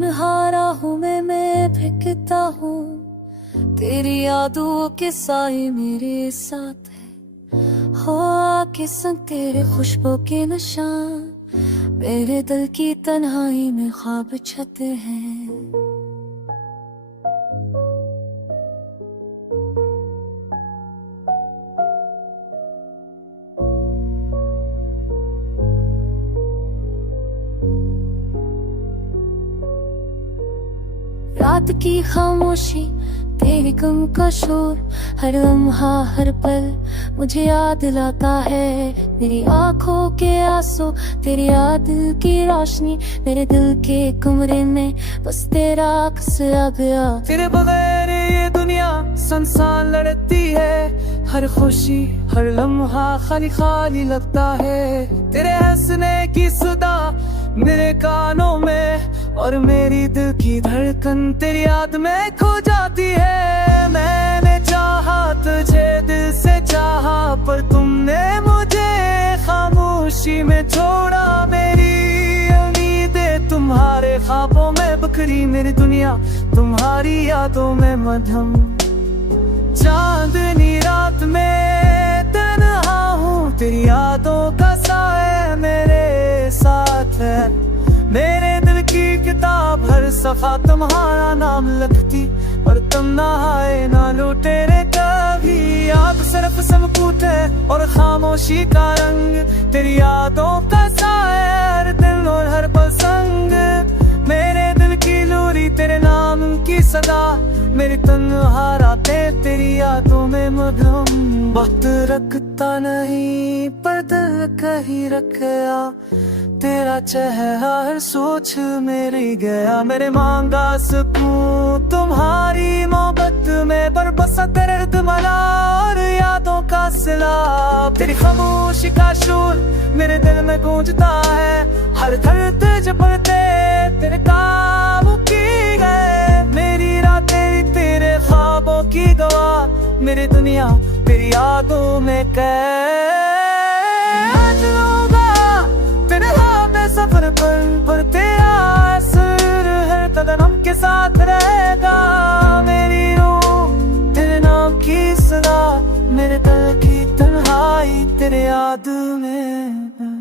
तन्हा राहों में मैं भटकता हूँ, तेरी यादों के साए मेरे साथ है। हो आके संग तेरे खुशबू के निशान, मेरे दिल की तन्हाई में ख्वाब छते हैं। रात की खामोशी, तेरे गम का शोर, हर लम्हा हर पल मुझे याद दिलाता है। मेरी आंखों के आंसू, तेरी याद की रोशनी, मेरे दिल के कमरे में बस तेरा अक्स आ गया। तेरे बगैर ये दुनिया संसार लड़ती है, हर खुशी हर लम्हा खाली खाली लगता है। तेरे हंसने की सदा मेरे कानों में, और मेरी दिल की धड़कन तेरी याद में खो जाती है। मैंने चाहा तुझे दिल से चाहा, पर तुमने मुझे खामोशी में छोड़ा। मेरी उम्मीदें तुम्हारे ख्वाबों में बिखरी, मेरी दुनिया तुम्हारी यादों में मध्यम। चांदनी रात में तन्हा हूँ, तेरी यादों का साया मेरे साथ है। मेरे दिल की किताब हर सफा तुम्हारा नाम लिखती, और तुम नहाए ना लो तेरे कभी। याद सिर्फ समकूट है और खामोशी का रंग, तेरी यादों का साया हर दिन और हर पसंग। मेरे दिल की लोरी तेरे नाम की सदा, मेरी तन्हा रातें तेरी यादों में मगन। वक्त रखता नहीं पर दिल कहीं रख गया, तेरा चेहरा हर सोच मेरी गया। मेरे मांगा सुकून तुम्हारी मोहब्बत में, पर बसा दर्द मना और यादों का सिला। तेरी खामोशी का शोर मेरे दिल में गूंजता है, हर दर्द जबरते तेरे काबू की गए। मेरी रातें तेरे ख्वाबों की गवाह, मेरी दुनिया तेरी यादों में कैद। तेरे हाथ सफर पर तेरा असर हर कदम के साथ रहेगा। मेरी रूह तेरे नाम की सदा, मेरे दिल की तन्हाई तेरे याद में।